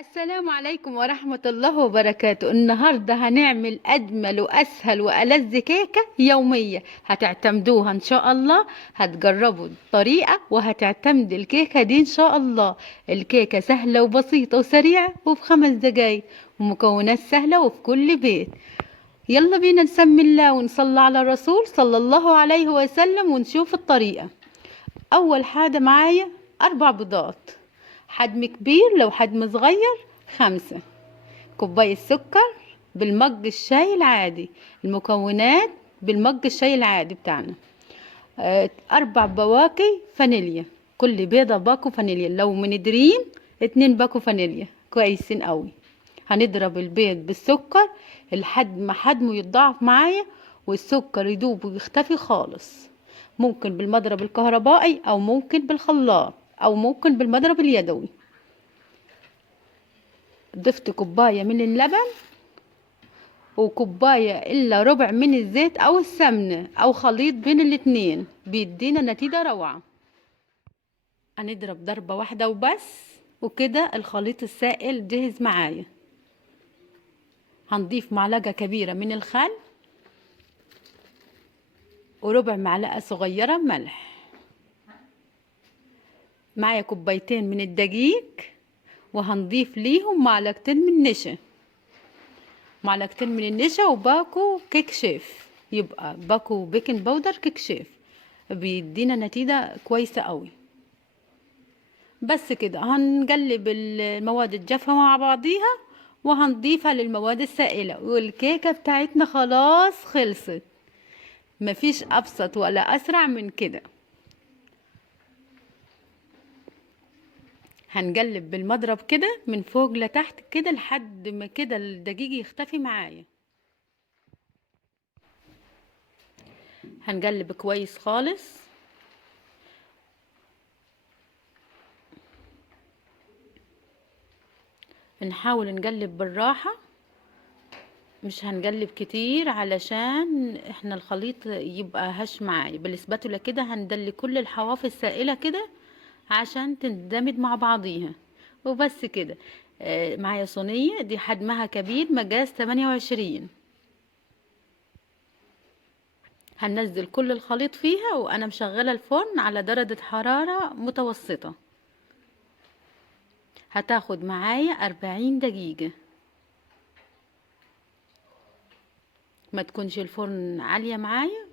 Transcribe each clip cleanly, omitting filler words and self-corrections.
السلام عليكم ورحمة الله وبركاته. النهاردة هنعمل أجمل وأسهل وألذ كيكة يومية هتعتمدوها إن شاء الله. هتجربوا الطريقة وهتعتمدوا الكيكة دي إن شاء الله. الكيكة سهلة وبسيطة وسريعة وفي 5 دقايق، ومكونات سهلة وفي كل بيت. يلا بينا نسمي الله ونصلي على الرسول صلى الله عليه وسلم ونشوف الطريقة. أول حاجة معايا 4 بيضات، حجم كبير، لو حجم صغير 5 كوباية سكر بالمج الشاي العادي. المكونات بالمج الشاي العادي بتاعنا. 4 بواكي فانيليا، كل بيضة باكو فانيليا، لو من دريم 2 باكو فانيليا كويسين قوي. هنضرب البيض بالسكر لحد ما حجمه يتضاعف معايا والسكر يدوب ويختفي خالص. ممكن بالمضرب الكهربائي او ممكن بالخلاط او ممكن بالمضرب اليدوي. ضفت كوباية من اللبن وكوباية الا ربع من الزيت او السمنة او خليط بين الاتنين، بيدينا نتيجة روعة. هنضرب ضربة واحدة وبس، وكده الخليط السائل جهز معايا. هنضيف معلقة كبيرة من الخل وربع معلقة صغيرة ملح. معايا كوبايتين من الدقيق، وهنضيف ليهم معلقتين من النشا، معلقتين من النشا وباكو كيك شيف، يبقى باكو بيكنج باودر كيك شيف، بيدينا نتيجة كويسة قوي. بس كده هنقلب المواد الجافة مع بعضيها وهنضيفها للمواد السائلة، والكيكة بتاعتنا خلاص خلصت. مفيش ابسط ولا اسرع من كده. هنقلب بالمضرب كده من فوق لتحت كده لحد ما كده الدقيق يختفي معايا. هنقلب كويس خالص. نحاول نقلب بالراحة، مش هنقلب كتير علشان احنا الخليط يبقى هش معايا. بالاسباتولا كده هندلي كل الحواف السائلة كده عشان تندمج مع بعضيها. وبس كده. معايا صينية دي حجمها كبير، مقاس 28. هننزل كل الخليط فيها وانا مشغلة الفرن على درجة حرارة متوسطة. هتاخد معايا 40 دقيقة. ما تكونش الفرن عالية معايا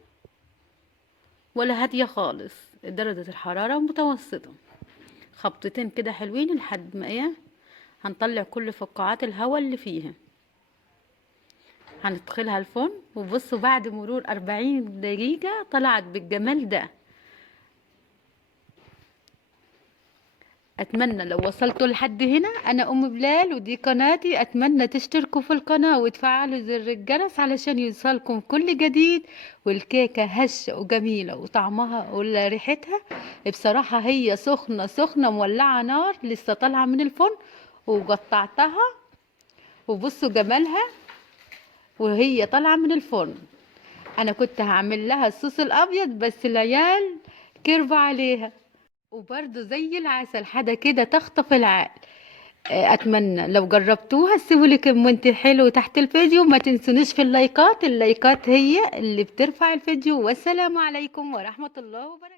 ولا هادية خالص، درجة الحرارة متوسطة. خبطتين كده حلوين لحد ما هنطلع كل فقاعات الهواء اللي فيها. هندخلها الفرن، وبصوا بعد مرور 40 دقيقة طلعت بالجمال ده. اتمنى لو وصلتوا لحد هنا. انا ام بلال ودي قناتي، اتمنى تشتركوا في القناة وتفعلوا زر الجرس علشان يوصلكم كل جديد. والكيكة هشة وجميلة وطعمها ولا ريحتها بصراحة هي سخنة سخنة مولعة نار لسه طالعة من الفرن وقطعتها. وبصوا جمالها وهي طالعة من الفرن. انا كنت هعمل لها الصوص الابيض بس العيال كربوا عليها، وبرضه زي العسل حدا كده تخطف العقل. اتمنى لو جربتوها سيبوا لي كومنت حلو تحت الفيديو. ما تنسونيش في اللايكات، اللايكات هي اللي بترفع الفيديو. والسلام عليكم ورحمة الله وبركاته.